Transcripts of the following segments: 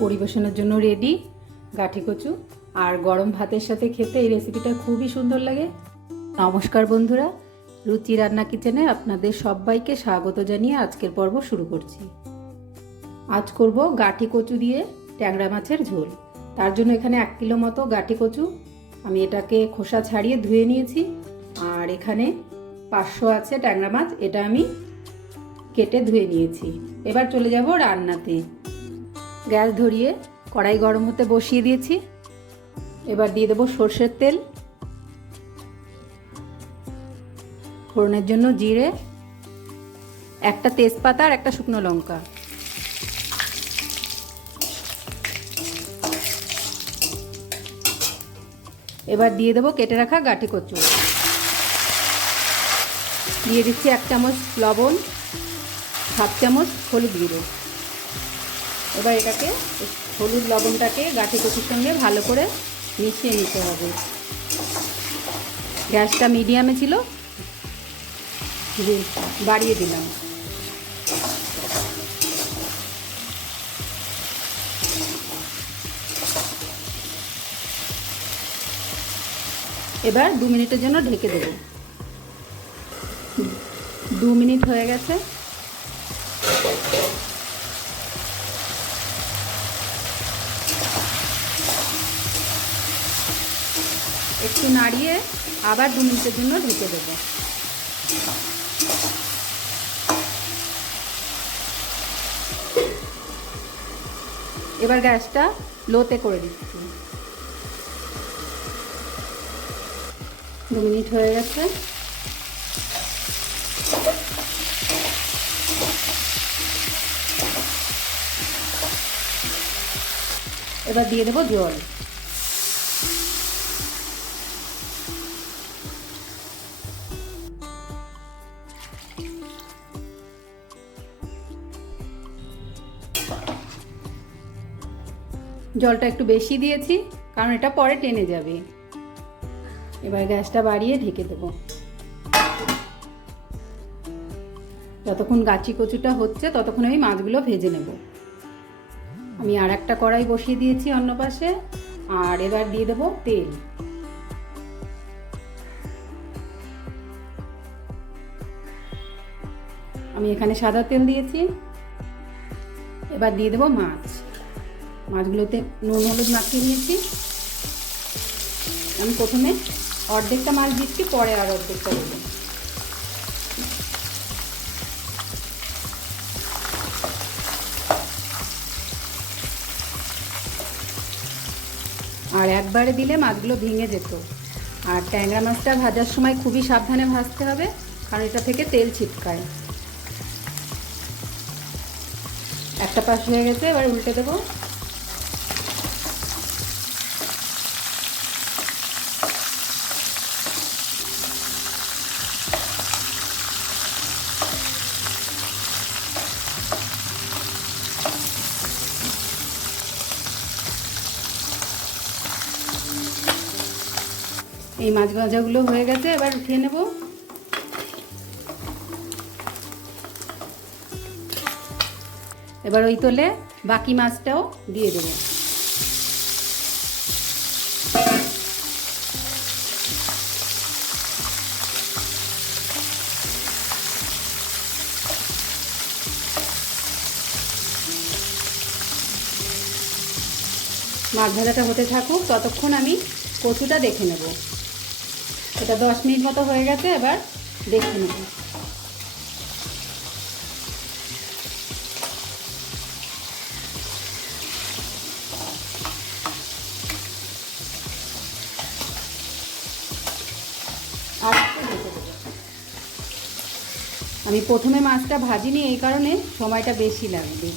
পরিবেশনের জন্য রেডি গাঠি কচু আর গরম ভাতের সাথে খেতে এই রেসিপিটা খুবই সুন্দর লাগে। নমস্কার বন্ধুরা, রুচি রান্না কিচেনে আপনাদের সবাইকে স্বাগত জানিয়ে আজকের পর্ব শুরু করছি। আজ করব গাঠি কচু দিয়ে ট্যাংরা মাছের ঝোল। তার জন্য এখানে এক কিলো মতো গাঠি কচু। আমি এটাকে খোসা ছাড়িয়ে ধুয়ে নিয়েছি আর এখানে পাঁচশো আছে ট্যাংরা মাছ। এটা আমি কেটে ধুয়ে নিয়েছি। এবার চলে যাব রান্নাতে। গ্যাস ধরিয়ে কড়াই গরম হতে বসিয়ে দিয়েছি। এবার দিয়ে দেবো সর্ষের তেল। ফোড়নের জন্য জিরে, একটা তেজপাতা আর একটা শুকনো লঙ্কা। এবার দিয়ে দেবো কেটে রাখা গাঠি কচু দিয়ে দিচ্ছি এক চামচ লবণ, হাফ চামচ হলুদ গুঁড়ো। এবার এটাকে হলুদ লবণটাকে গাঠি কচুর সঙ্গে ভালো করে মিশিয়ে নিতে হবে। গ্যাসটা মিডিয়ামে ছিল, বাড়িয়ে দিলাম। এবার দু মিনিটের জন্য ঢেকে দেব। দু মিনিট হয়ে গেছে। একটু নাড়িয়ে আবার দু মিনিটের জন্য ঢেকে দেব। এবার গ্যাসটা লোতে করে দিচ্ছি। দু মিনিট হয়ে গেছে। এবার দিয়ে দেবো জল। জলটা একটু বেশি দিয়েছি, কারণ এটা পরে টেনে যাবে। এবার গ্যাসটা বাড়িয়ে ঢেকে দেবো। যতক্ষণ গাছি কচুটা হচ্ছে, ততক্ষণ আমি মাছগুলো ভেজে নেব। আমি আর একটা কড়াই বসিয়ে দিয়েছি অন্য পাশে, আর এবার দিয়ে দেবো তেল। আমি এখানে সাদা তেল দিয়েছি। এবার দিয়ে দেবো মাছ। মাছগুলোতে নুন, হলুদ মাখিয়ে নিয়েছি। আমি প্রথমে অর্ধেকটা মাছ দিচ্ছি, পরে আর অর্ধেকটা দেবো। আর একবারে দিলে মাছগুলো ভেঙে যেত। আর ট্যাংরা মাছটা ভাজার সময় খুবই সাবধানে ভাজতে হবে, কারণ এটা থেকে তেল ছিটকায়। একটা পাশ হয়ে গেছে, এবার উল্টে দেবো। এই মাছ ভাজাগুলো হয়ে গেছে, এবার উঠিয়ে নেব। এবার ওই তোলে বাকি মাছটাও দিয়ে দেব। মাছ ভাজাটা হতে থাকুক, ততক্ষণ আমি কচুটা দেখে নেব। এটা দশ মিনিট মতো হয়ে গেছে, এবার দেখে নেব। আমি প্রথমে মাছটা ভাজিনি, এই কারণে সময়টা বেশি লাগবে।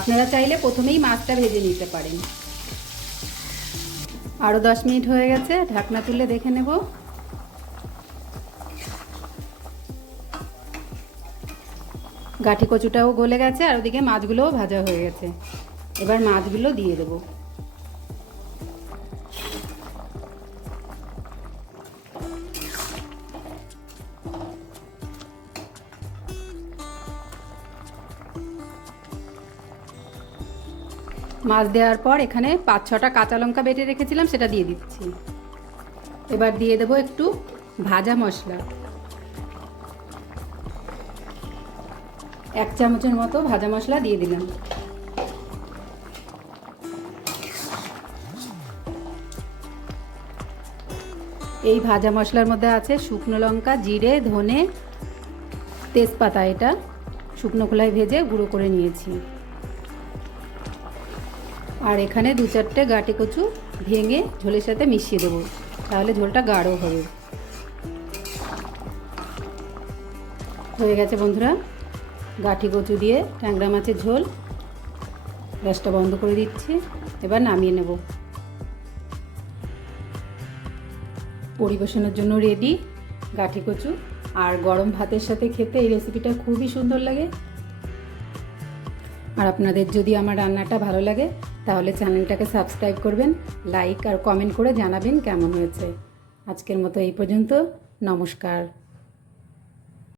আপনারা চাইলে প্রথমেই মাছটা ভেজে নিতে পারেন। আরও দশ মিনিট হয়ে গেছে, ঢাকনা তুলে দেখে নেব। গাঠি কচুটাও গলে গেছে, আর ওদিকে মাছগুলোও ভাজা হয়ে গেছে। এবার মাছগুলো দিয়ে দেবো। মাছ দেওয়ার পর এখানে পাঁচ ছটা কাঁচা লঙ্কা বেটে রেখেছিলাম, সেটা দিয়ে দিচ্ছি। এবার দিয়ে দেবো একটু ভাজা মশলা। এক চামচের মতো ভাজা মশলা দিয়ে দিলাম। এই ভাজা মশলার মধ্যে আছে শুকনো লঙ্কা, জিরে, ধনে, তেজপাতা। এটা শুকনো খোলায় ভেজে গুঁড়ো করে নিয়েছি। আর এখানে দু চারটে গাঁটে কচু ভেঙে ঝোলের সাথে মিশিয়ে দেবো। তাহলে ঝোলটা গাঢ় হবে। হয়ে গেছে বন্ধুরা। গাঁঠি কচু দিয়ে ট্যাংরা মাছের ঝোল। গ্যাসটা বন্ধ করে দিচ্ছি। এবার নামিয়ে নেব। পরিবেশনের জন্য রেডি গাঁঠি কচু। আর গরম ভাতের সাথে খেতে এই রেসিপিটা খুবই সুন্দর লাগে। আর আপনাদের যদি আমার রান্নাটা ভালো লাগে তাহলে চ্যানেলটাকে সাবস্ক্রাইব করবেন, লাইক আর কমেন্ট করে জানাবেন কেমন হয়েছে। আজকের মতো এই পর্যন্ত, নমস্কার।